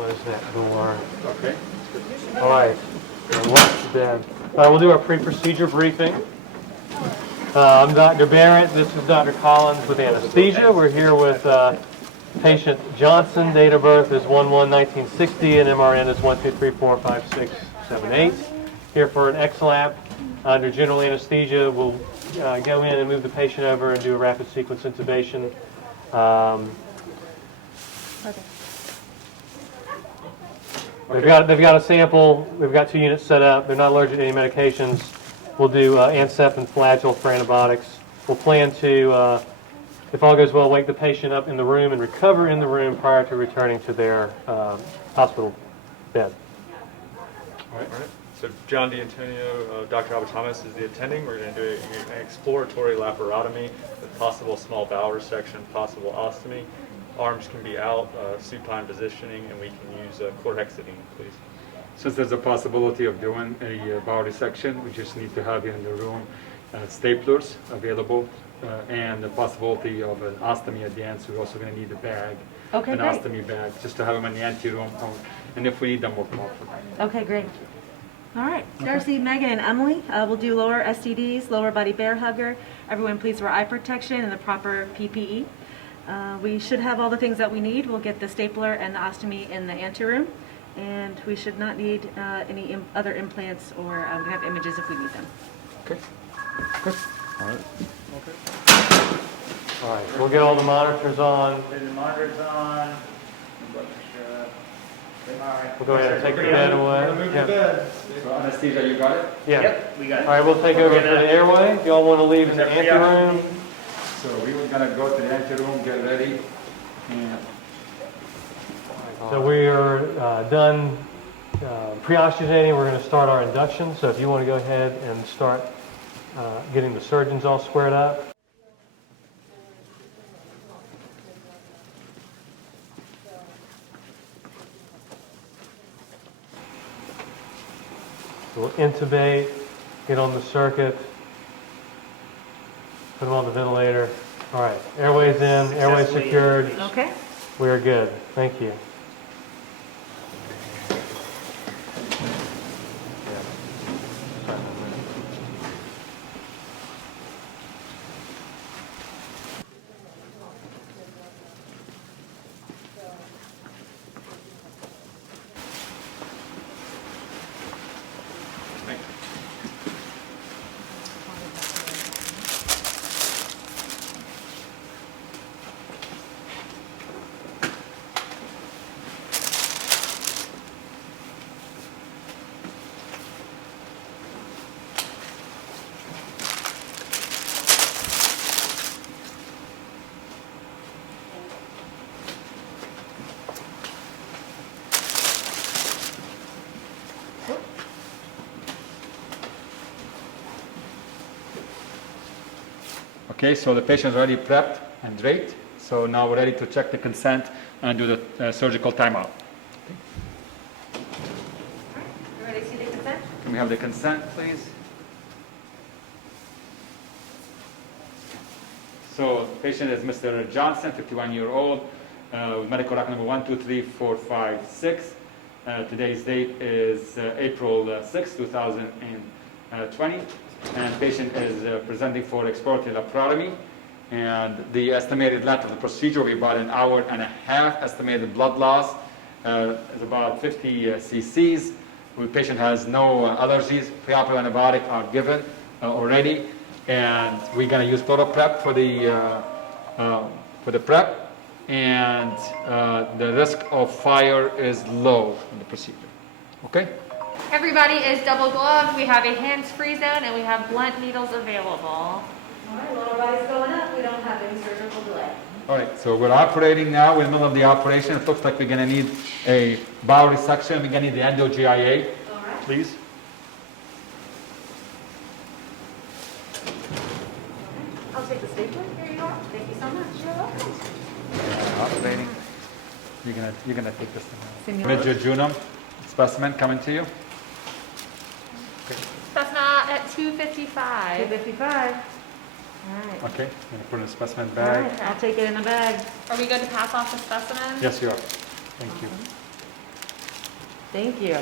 close that door. Okay. All right. Then we'll do our pre-procedure briefing. I'm Dr. Barrett. This is Dr. Collins with anesthesia. We're here with patient Johnson. Date of birth is 1/1/1960, and MRN is 1234567 Here for an XLAP under general anesthesia. We'll go in and move the patient over and do a rapid sequence intubation. They've got a sample. We've got 2 units set up. They're not allergic to any medications. We'll do Ansep and Flagyl for antibiotics. We'll plan to, if all goes well, wake the patient up in the room and recover in the room prior to returning to their hospital bed. All right. So John D'Antonio, Dr. Albert Thomas is the attending. We're going to do an exploratory laparotomy with possible small bowel resection, possible ostomy. Arms can be out, supine positioning, and we can use chlorhexidine, please. Since there's a possibility of doing a bowel resection, we just need to have in the room staplers available and the possibility of an ostomy at the end. So we're also going to need a bag, Okay, an great. ostomy bag, just to have them in the anteroom. And if we need them, we'll come up with them. Okay, great. All right, Darcy, Megan, and Emily will do lower STDs, lower body bear hugger. Everyone please wear eye protection and the proper PPE. We should have all the things that we need. We'll get the stapler and the ostomy in the anteroom, and we should not need any other implants, or we can have images if we need them. Okay. Good. All right. Okay. All right. We'll get all the monitors on. The monitor's on. We'll go ahead and take the bed away. Yeah. So anesthesia, you got it? Yeah. Yep, we got it. All right, we'll take over for the airway. If y'all want to leave in the anteroom. So we were gonna go to the anteroom, get ready, and So we are done pre-oxygenating. We're going to start our induction. So if you want to go ahead and start getting the surgeons all squared up. So we'll intubate, get on the circuit, put them on the ventilator. All right, airway's in, airway secured. Okay. We are good. Thank you. okay, so the patient is already prepped and draped. So now we're ready to check the consent and do the surgical timeout. You ready to see the consent? Can we have the consent, please? So the patient is Mr. Johnson, 51-year-old, with medical record number 123456. Today's date is April 6, 2020. And patient is presenting for exploratory laparotomy. And the estimated length of the procedure will be about 1.5 hours. Estimated blood loss is about 50 cc's. The patient has no allergies. Preoperative antibiotics are given already. And we're going to use ChloraPrep for the prep. And the risk of fire is low in the procedure. Okay? Everybody is double gloved. We have a hands-free zone and we have blunt needles available. All right, lower body's going up. We don't have any surgical delay. All right, so we're operating now. We're in the middle of the operation. It looks like we're going to need a bowel resection. We're going to need the endo-GIA, All right. please. I'll take the stapler. Here you are. Thank you so much. You're welcome. Operating. You're gonna take this thing. Simulate. Mid-jejunum specimen coming to you. That's not at 255. 255. All right. Okay, I'm gonna put it in a specimen All bag. right, I'll take it in a bag. Are we good to pass off the specimen? Yes, you are. Thank you. Thank you.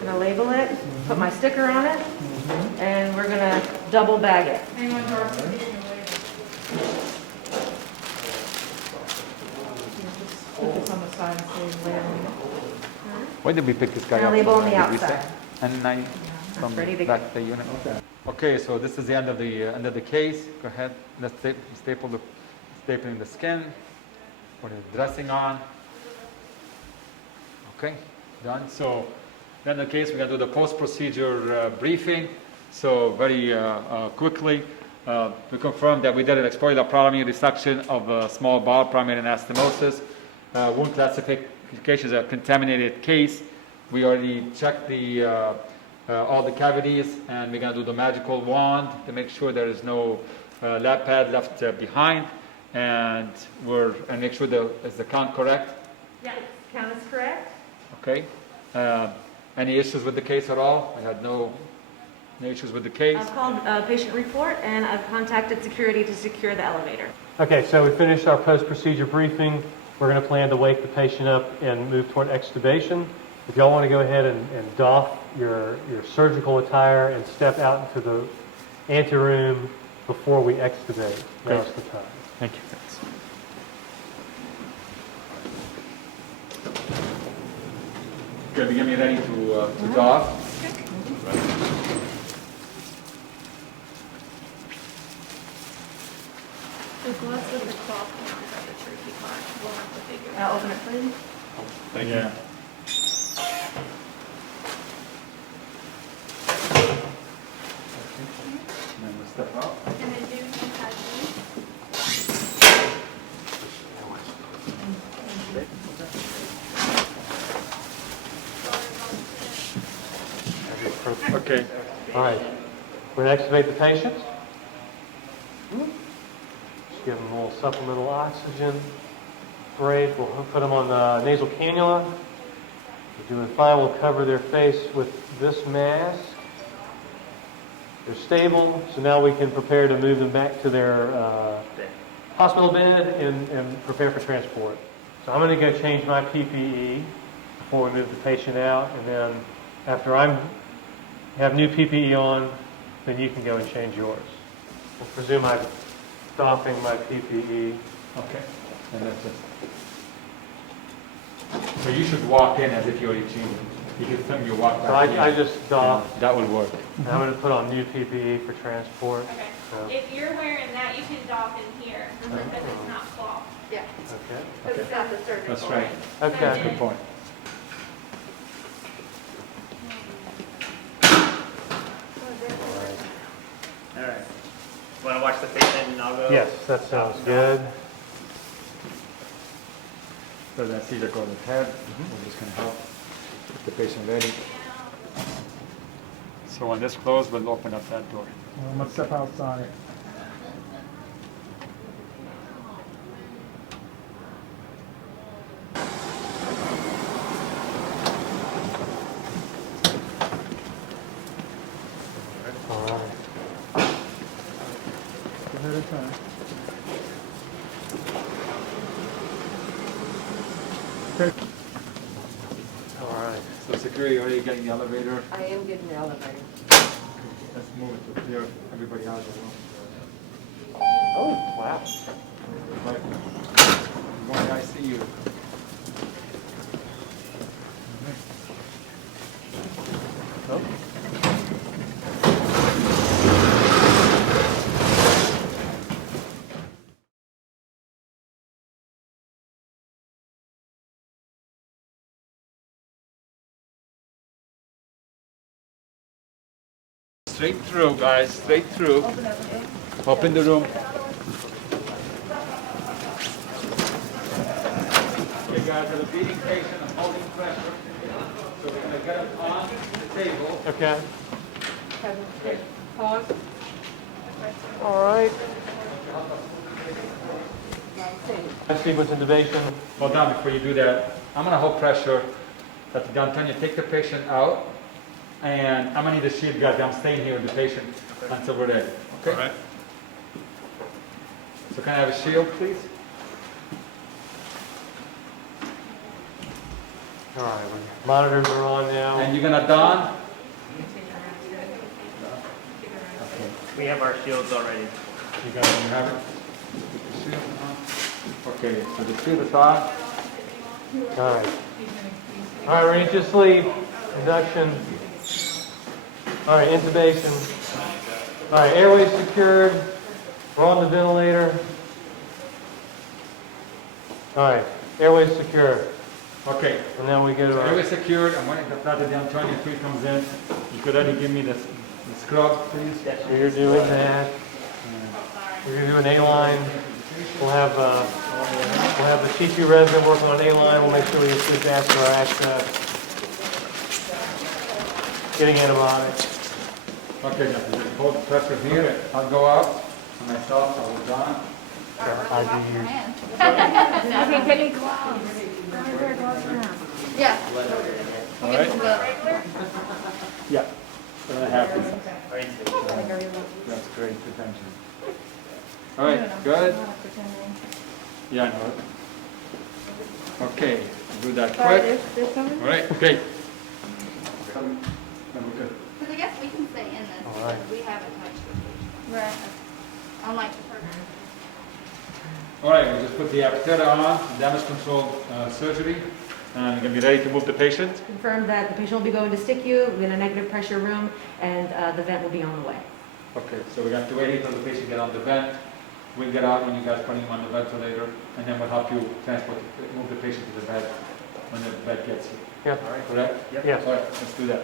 Gonna label it, put my sticker on it, and we're gonna double bag it. Put this on the side and say label. When did we pick this guy And up? a label on the Did we say? outside. And 9 from ready to back the unit. Okay, so this is the end of the case. Go ahead. Let's stapling the skin. Put the dressing on. Okay, done. So then the case, we're gonna do the post-procedure briefing. So very quickly, we confirmed that we did an exploratory laparotomy resection of a small bowel, primary anastomosis. Wound classification is a contaminated case. We already checked all the cavities, and we're gonna do the magical wand to make sure there is no lap pad left behind, and make sure is the count correct. Yes, count is correct. Okay. Any issues with the case at all? I had no issues with the case. I've called patient report and I've contacted security to secure the elevator. Okay, so we finished our post-procedure briefing. We're going to plan to wake the patient up and move toward extubation. If y'all want to go ahead and doff your surgical attire and step out into the anteroom before we extubate, now's the time. Thank you. Good, get me ready to doff. The gloves with the cloth ones are the tricky part. We'll have to figure it out. I'll open it, please. Thank you. Then we'll step out. And then do you have these? Okay. All right, we're going to extubate the patient. Just give them a little supplemental oxygen. Great, we'll put them on the nasal cannula. We're doing fine, we'll cover their face with this mask. They're stable, so now we can prepare to move them back to their hospital bed and prepare for transport. So I'm going to go change my PPE before we move the patient out, and then after I have new PPE on, then you can go and change yours. I presume I'm doffing my PPE. Okay. And that's it. So you should walk in as if you already changed. You can film you walk So back in. I just doff. That will work. And I'm going to put on new PPE for transport. Okay. So, If you're wearing that, you can doff in here because it's not cloth. Yeah, okay. but it's not the surgical. That's right. Okay. Good point. All right. Want to watch the patient and I'll go? Yes, that sounds good. So that's Caesar Gordon's head. We're just going to help get the patient ready. So when this closes, we'll open up that door. I'm gonna step outside. All right. One at a time. All right. So security, are you getting the elevator? I am getting the elevator. Let's move it to clear everybody out of the room. Oh, wow. Right. Going to ICU. Oh. Straight through, guys, straight through. Open the room. You guys have a beating patient, I'm holding pressure. So we're gonna get him on the table. Okay. All right. Sequence intubation. Well done, before you do that, I'm gonna hold pressure. Dr. D'Antonio, take the patient out. And I'm gonna need a shield guard. I'm staying here with the patient until we're ready. Okay? All right. So can I have a shield, please? All right, monitors are on now. And you're gonna don? We have our shields already. You got it, you have it? Put the shield on. Okay, so the shield is on. All right. All right, ready to sleep. Induction. All right, intubation. All right, airways secured. We're on the ventilator. All right, airways secure. Okay, And then we go to so our... airway secured. I'm waiting for Dr. D'Antonio if he comes in. You could already give me the scrub, please. So you're doing that. We're going to do an A-line. We'll have the T2 resident working on A-line. We'll make sure we get sleep after our access. Getting antibiotics. Okay, now just hold the pressure here. I'll go up for myself. I will don. I do use. Okay, get me gloves. Yeah. All right? Yeah. So I have this. That's great attention. All right, good. Yeah, I know. Okay, do that quick. All right, okay. Then we're good. Because I guess we can stay in this, All right. because we haven't touched the patient. Right. Unlike the program. All right, we just put the aptera on, damage control surgery, and we're gonna be ready to move the patient. Confirm that the patient will be going to STICU in a negative pressure room, and the vent will be on the way. Okay, so we're gonna have to wait until the patient get on the vent. We'll get out when you guys put him on the ventilator, and then we'll help you move the patient to the bed when the bed gets here. Yeah. All right, correct? Yes. All right, let's do that.